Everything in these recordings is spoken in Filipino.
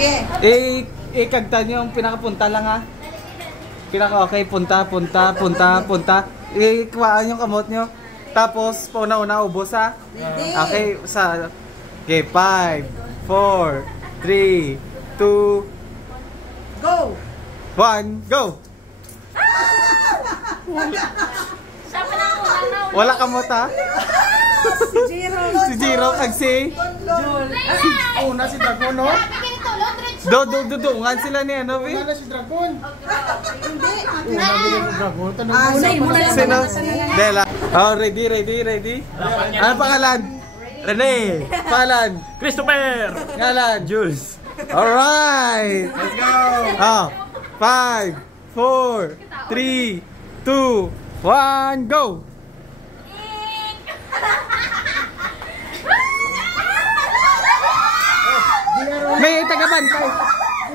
Sige. Ikagta nyo yung pinakapunta lang ha. Okay, punta. Ikuhaan yung kamot nyo. Tapos, pauna-una ubos ha. Okay, okay, 5, 4, 3, 2, go! 1, go! Wala kamot ha? Si Jiro kag si Una si Dragon, no? Dungan sila ni ano, Una na si Dragon. Hindi. Una si Dragon. Sino? Dela. Oh, ready? Ano pangalan? Rene. Pangalan? Christopher! Ngalan? Jules. Alright. Let's go! Oh, 5, 4, 3, 2, 1, go!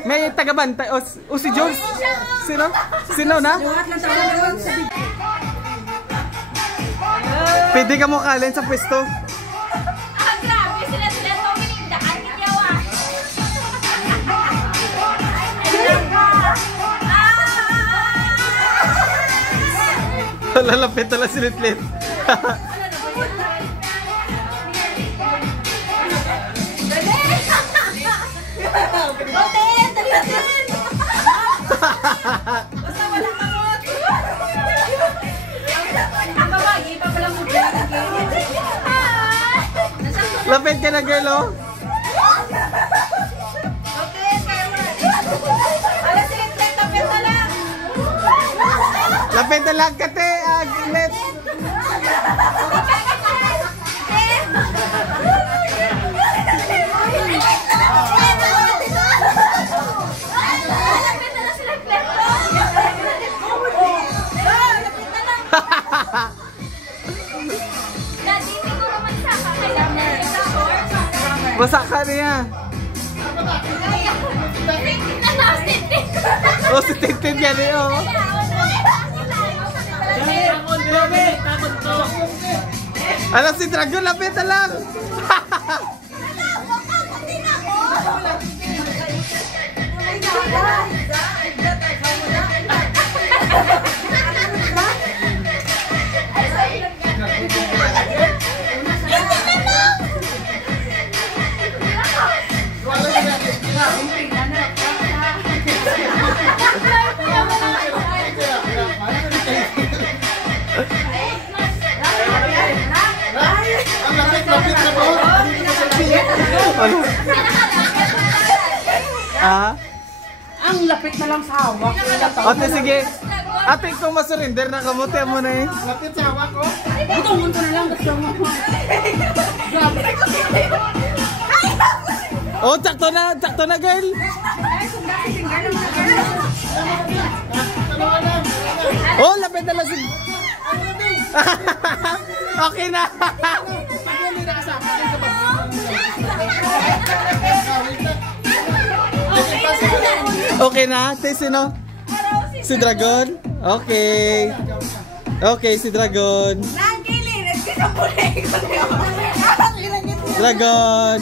May tagabantay. O si Jules. Sino na? Pwede ka mo kalin sa pwesto. Grabe sila tuminindakan ninyo Lalapit na lang si Litlit. Basta wala kamot. Ang babagi pa pala mo dyan. Lapit ka na, girl, oh. Okay, kayo na. Wala silang lapit na lang. Lapit na lang, kate. Aglet. Masaka niya. Oh, si Tintin yan eh, oh. Alam si Dragon, lapit na lang. Ang lapit na lang sa hawak. Ate, sige. Ate, kung masurrender na kamuti mo na eh. Lapit sa hawak ko. Butungon ko na lang. Gusto mo. Oh, sakto na, girl. Oh, lapit na lang si... Okay na. Okay na, ate, sino? Si Dragon? Okay. Okay, si Dragon. Nagilin, ito sa pulik. Dragon.